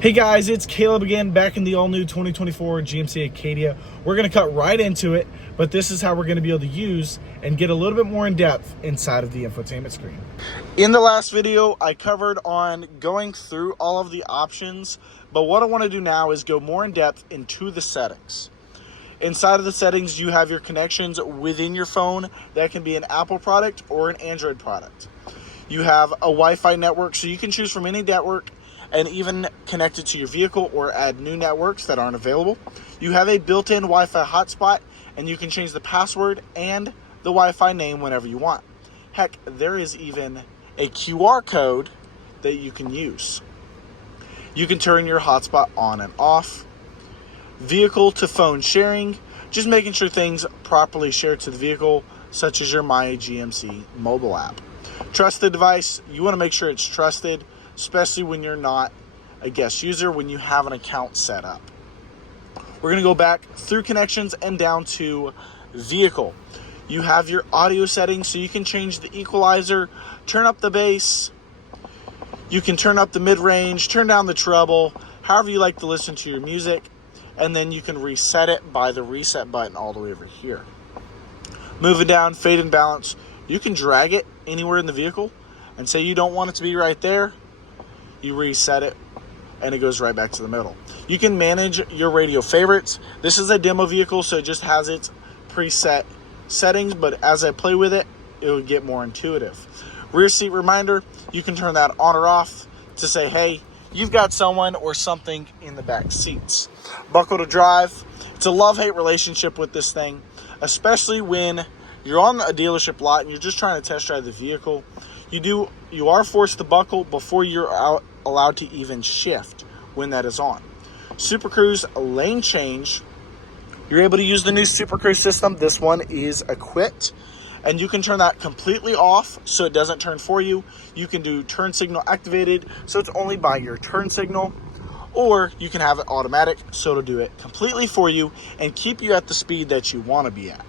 Hey guys, it's Caleb again, back in the all-new 2024 GMC Acadia. We're going to cut right into it, but this is how we're going to be able to use and get a little bit more in depth inside of the infotainment screen. In the last video, I covered on going through all of the options, but what I want to do now is go more in depth into the settings. Inside of the settings, you have your connections within your phone. That can be an Apple product or an Android product. You have a Wi-Fi network, so you can choose from any network and even connect it to your vehicle or add new networks that aren't available. You have a built-in Wi-Fi hotspot, and you can change the password and the Wi-Fi name whenever you want. Heck, there is even a QR code that you can use. You can turn your hotspot on and off. Vehicle to phone sharing, just making sure things properly shared to the vehicle, such as your My GMC mobile app. Trusted device, you want to make sure it's trusted, especially when you're not a guest user, when you have an account set up. We're going to go back through connections and down to vehicle. You have your audio settings, so you can change the equalizer, turn up the bass, you can turn up the mid-range, turn down the treble, however you like to listen to your music, and then you can reset it by the reset button all the way over here. Moving down, fade and balance, you can drag it anywhere in the vehicle and say you don't want it to be right there. You reset it and it goes right back to the middle. You can manage your radio favorites. This is a demo vehicle, so it just has its preset settings, but as I play with it, it will get more intuitive. Rear seat reminder, you can turn that on or off to say, hey, you've got someone or something in the back seats. Buckle to drive. It's a love-hate relationship with this thing, especially when you're on a dealership lot and you're just trying to test drive the vehicle. You are forced to buckle before you're allowed to even shift when that is on. Super Cruise lane change. You're able to use the new Super Cruise system. This one is equipped, and you can turn that completely off so it doesn't turn for you. You can do turn signal activated, so it's only by your turn signal, or you can have it automatic, so it'll do it completely for you and keep you at the speed that you want to be at.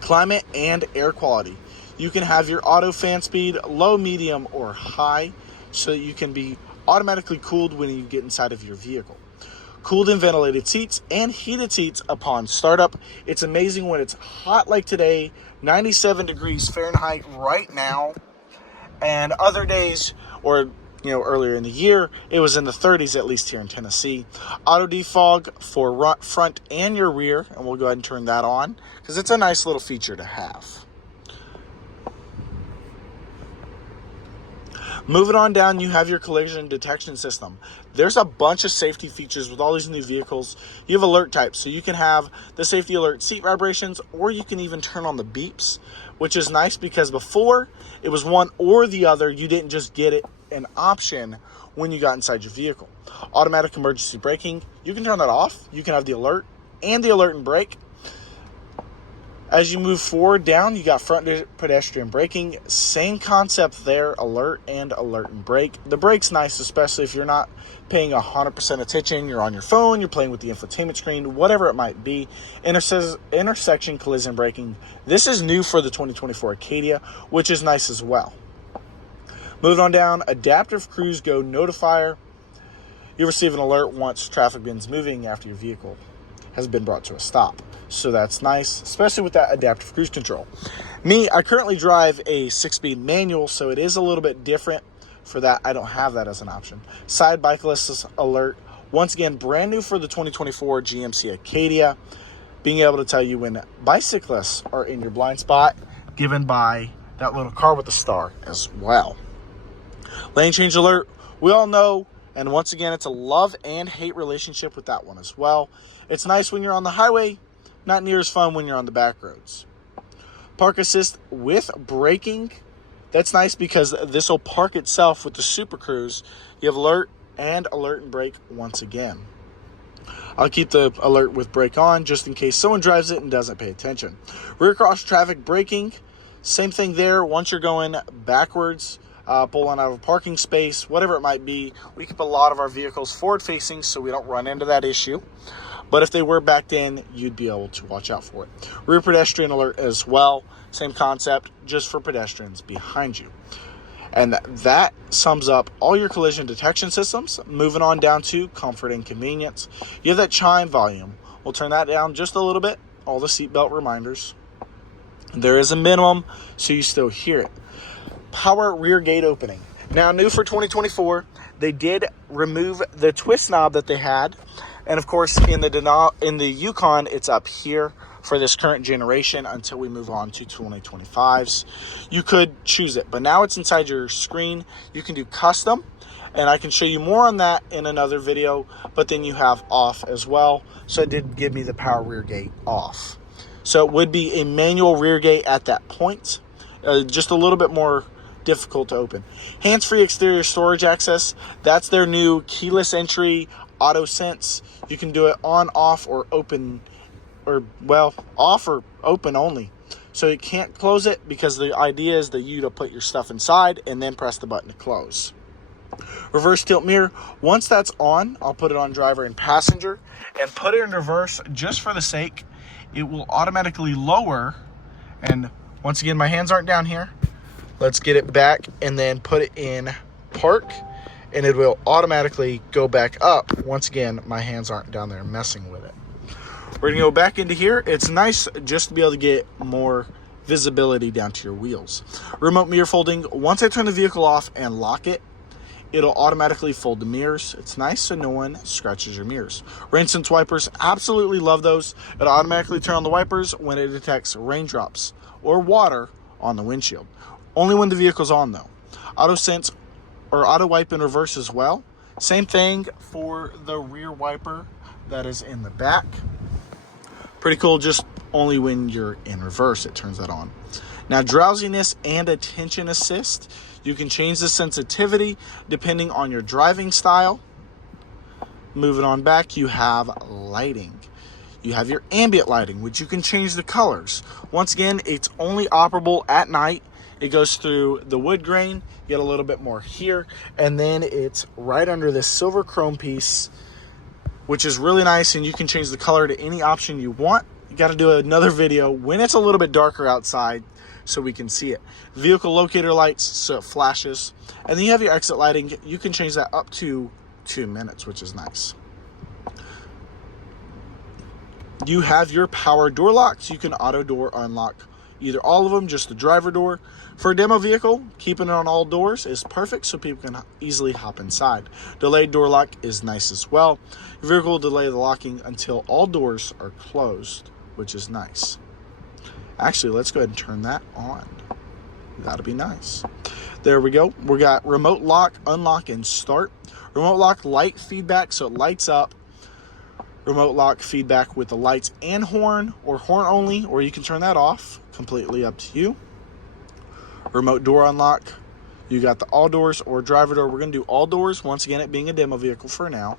Climate and air quality. You can have your auto fan speed low, medium, or high, so that you can be automatically cooled when you get inside of your vehicle. Cooled and ventilated seats and heated seats upon startup. It's amazing when it's hot like today, 97 degrees Fahrenheit right now, and other days, or earlier in the year, it was in the 30s, at least here in Tennessee. Auto defog for front and your rear, and we'll go ahead and turn that on because it's a nice little feature to have. Moving on down, you have your collision detection system. There's a bunch of safety features with all these new vehicles. You have alert types, so you can have the safety alert seat vibrations, or you can even turn on the beeps, which is nice because before it was one or the other. You didn't just get it an option when you got inside your vehicle. Automatic emergency braking, you can turn that off. You can have the alert and the alert and brake. As you move forward down, you got front pedestrian braking. Same concept there, alert and brake. The brake's nice, especially if you're not paying 100% attention. You're on your phone, you're playing with the infotainment screen, whatever it might be. Intersection collision braking. This is new for the 2024 Acadia, which is nice as well. Moving on down, adaptive cruise go notifier. You receive an alert once traffic begins moving after your vehicle has been brought to a stop. So that's nice, especially with that adaptive cruise control. I currently drive a 6-speed manual, so it is a little bit different for that. I don't have that as an option. Side bicyclist alert. Once again, brand new for the 2024 GMC Acadia. Being able to tell you when bicyclists are in your blind spot, given by that little car with the star as well. Lane change alert. We all know, and once again, it's a love and hate relationship with that one as well. It's nice when you're on the highway, not near as fun when you're on the back roads. Park assist with braking. That's nice because this will park itself with the Super Cruise. You have alert and brake once again. I'll keep the alert with brake on just in case someone drives it and doesn't pay attention. Rear cross traffic braking. Same thing there. Once you're going backwards, pulling out of a parking space, whatever it might be, we keep a lot of our vehicles forward facing so we don't run into that issue. But if they were backed in, you'd be able to watch out for it. Rear pedestrian alert as well. Same concept, just for pedestrians behind you. And that sums up all your collision detection systems. Moving on down to comfort and convenience. You have that chime volume. We'll turn that down just a little bit. All the seatbelt reminders. There is a minimum, so you still hear it. Power rear gate opening. Now, new for 2024, they did remove the twist knob that they had. And of course, in the Yukon, it's up here for this current generation until we move on to 2025s. You could choose it, but now it's inside your screen. You can do custom, and I can show you more on that in another video, but then you have off as well. So it did give me the power rear gate off. So it would be a manual rear gate at that point, just a little bit more difficult to open. Hands-free exterior storage access. That's their new keyless entry auto sense. You can do it on, off, or open, or well, off or open only. So you can't close it because the idea is that you to put your stuff inside and then press the button to close. Reverse tilt mirror. Once that's on, I'll put it on driver and passenger and put it in reverse just for the sake. It will automatically lower, and once again, my hands aren't down here. Let's get it back and then put it in park, and it will automatically go back up. Once again, my hands aren't down there messing with it. We're gonna go back into here. It's nice just to be able to get more visibility down to your wheels. Remote mirror folding. Once I turn the vehicle off and lock it, it'll automatically fold the mirrors. It's nice so no one scratches your mirrors. Rain sense wipers, absolutely love those. It'll automatically turn on the wipers when it detects raindrops or water on the windshield. Only when the vehicle's on though. Auto sense or auto wipe in reverse as well. Same thing for the rear wiper that is in the back. Pretty cool, just only when you're in reverse it turns that on. Now, drowsiness and attention assist. You can change the sensitivity depending on your driving style. Moving on back, you have lighting. You have your ambient lighting, which you can change the colors. Once again, it's only operable at night. It goes through the wood grain, get a little bit more here, and then it's right under this silver chrome piece, which is really nice, and you can change the color to any option you want. You got to do another video when it's a little bit darker outside so we can see it. Vehicle locator lights, so it flashes. And then you have your exit lighting. You can change that up to 2 minutes, which is nice. You have your power door locks. You can auto door unlock either all of them, just the driver door. For a demo vehicle, keeping it on all doors is perfect so people can easily hop inside. Delayed door lock is nice as well. Your vehicle will delay the locking until all doors are closed, which is nice. Actually, let's go ahead and turn that on. That'll be nice. There we go. We got remote lock, unlock, and start. Remote lock light feedback, so it lights up. Remote lock feedback with the lights and horn, or horn only, or you can turn that off. Completely up to you. Remote door unlock. You got the all doors or driver door. We're going to do all doors, once again, it being a demo vehicle for now.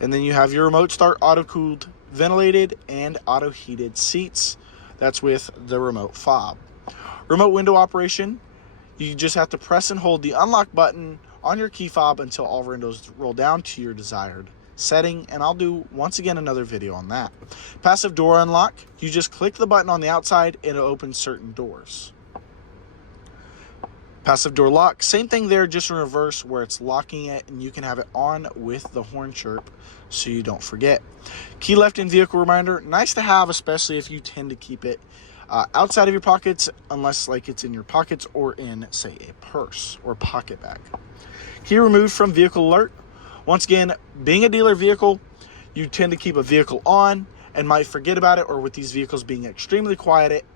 And then you have your remote start, auto-cooled, ventilated, and auto-heated seats. That's with the remote fob. Remote window operation. You just have to press and hold the unlock button on your key fob until all windows roll down to your desired setting, and I'll do once again another video on that. Passive door unlock. You just click the button on the outside and it'll open certain doors. Passive door lock, same thing there, just in reverse where it's locking it, and you can have it on with the horn chirp so you don't forget. Key left in vehicle reminder, nice to have, especially if you tend to keep it outside of your pockets, unless like it's in your pockets or in, say, a purse or pocket bag. Key removed from vehicle alert. Once again, being a dealer vehicle, you tend to keep a vehicle on and might forget about it, or with these vehicles being extremely quiet,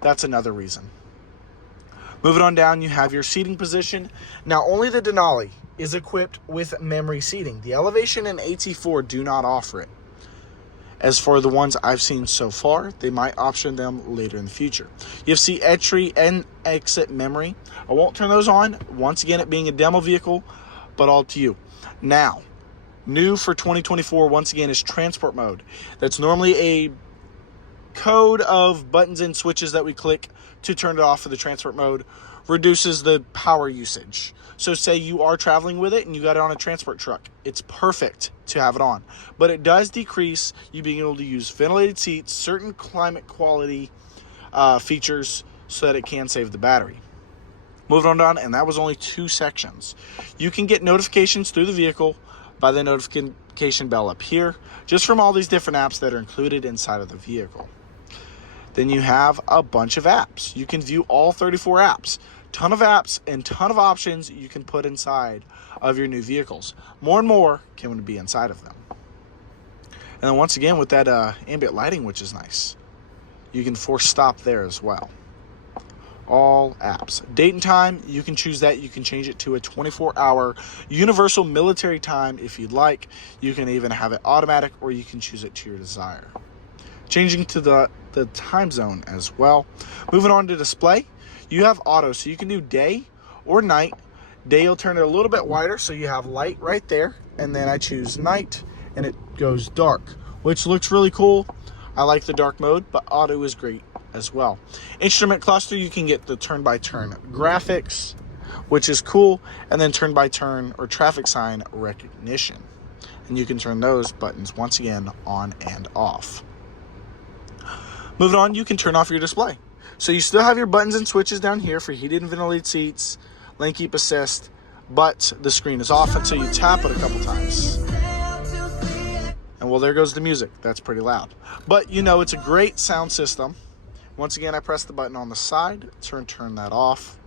that's another reason. Moving on down, you have your seating position. Now, only the Denali is equipped with memory seating. The Elevation and AT4 do not offer it. As for the ones I've seen so far, they might option them later in the future. You have seat entry and exit memory. I won't turn those on. Once again, it being a demo vehicle, but all to you. Now, new for 2024, once again, is transport mode. That's normally a code of buttons and switches that we click to turn it off for the transport mode. Reduces the power usage. So say you are traveling with it and you got it on a transport truck. It's perfect to have it on. But it does decrease you being able to use ventilated seats, certain climate quality features, so that it can save the battery. Moving on down, and that was only 2 sections. You can get notifications through the vehicle by the notification bell up here, just from all these different apps that are included inside of the vehicle. Then you have a bunch of apps. You can view all 34 apps. Ton of apps and ton of options you can put inside of your new vehicles. More and more can be inside of them. And then once again, with that ambient lighting, which is nice, you can force stop there as well. All apps. Date and time, you can choose that. You can change it to a 24-hour universal military time if you'd like. You can even have it automatic, or you can choose it to your desire. Changing to the time zone as well. Moving on to display, you have auto, so you can do day or night. Day, you'll turn it a little bit wider, so you have light right there, and then I choose night, and it goes dark, which looks really cool. I like the dark mode, but auto is great as well. Instrument cluster, you can get the turn-by-turn graphics, which is cool, and then turn-by-turn or traffic sign recognition. And you can turn those buttons once again on and off. Moving on, you can turn off your display. So you still have your buttons and switches down here for heated and ventilated seats, lane keep assist, but the screen is off until you tap it a couple times. And well, there goes the music. That's pretty loud. But you know, it's a great sound system. Once again, I press the button on the side to turn that off.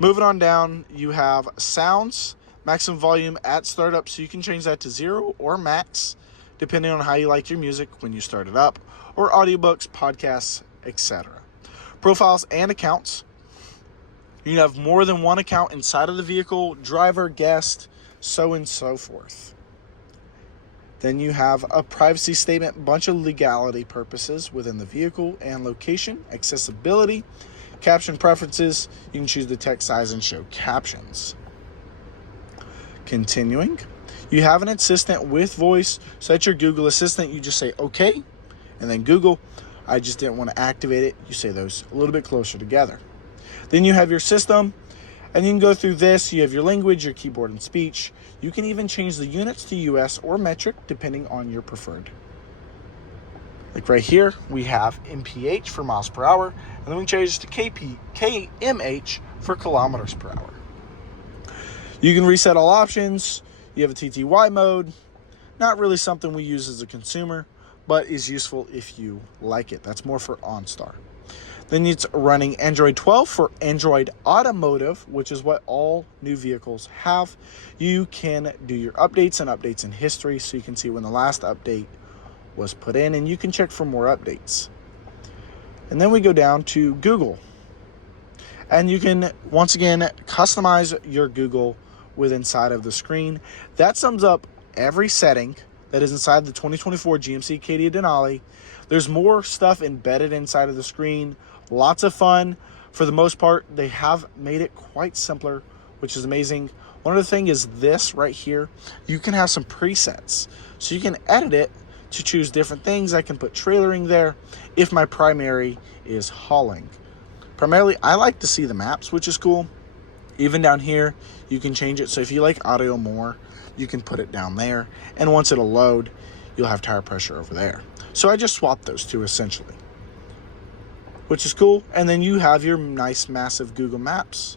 Moving on down, you have sounds, maximum volume at startup, so you can change that to 0 or max, depending on how you like your music when you start it up, or audiobooks, podcasts, etc. Profiles and accounts. You can have more than one account inside of the vehicle, driver, guest, so and so forth. Then you have a privacy statement, bunch of legality purposes within the vehicle and location, accessibility, caption preferences. You can choose the text size and show captions. Continuing, you have an assistant with voice. So that's your Google Assistant. You just say okay, and then Google. I just didn't want to activate it. You say those a little bit closer together. Then you have your system, and you can go through this. You have your language, your keyboard and speech. You can even change the units to US or metric depending on your preferred. Like right here, we have MPH for miles per hour, and then we change it to kmh for kilometers per hour. You can reset all options. You have a TTY mode. Not really something we use as a consumer, but is useful if you like it. That's more for OnStar. Then it's running Android 12 for Android Automotive, which is what all new vehicles have. You can do your updates and updates in history, so you can see when the last update was put in, and you can check for more updates. And then we go down to Google. And you can, once again, customize your Google with inside of the screen. That sums up every setting that is inside the 2024 GMC Acadia Denali. There's more stuff embedded inside of the screen. Lots of fun. For the most part, they have made it quite simpler, which is amazing. One other thing is this right here. You can have some presets. So you can edit it to choose different things. I can put trailering there if my primary is hauling. Primarily, I like to see the maps, which is cool. Even down here, you can change it. So if you like audio more, you can put it down there. And once it'll load, you'll have tire pressure over there. So I just swapped those two essentially, which is cool. And then you have your nice, massive Google Maps.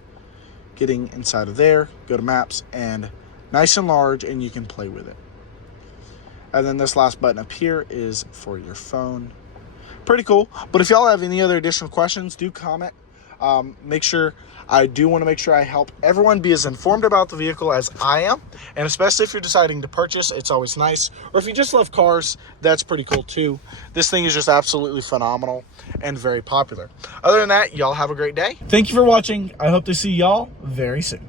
Getting inside of there, go to Maps, and nice and large, and you can play with it. And then this last button up here is for your phone. Pretty cool. But if y'all have any other additional questions, do comment. I do want to make sure I help everyone be as informed about the vehicle as I am. And especially if you're deciding to purchase, it's always nice. Or if you just love cars, that's pretty cool too. This thing is just absolutely phenomenal and very popular. Other than that, y'all have a great day. Thank you for watching. I hope to see y'all very soon.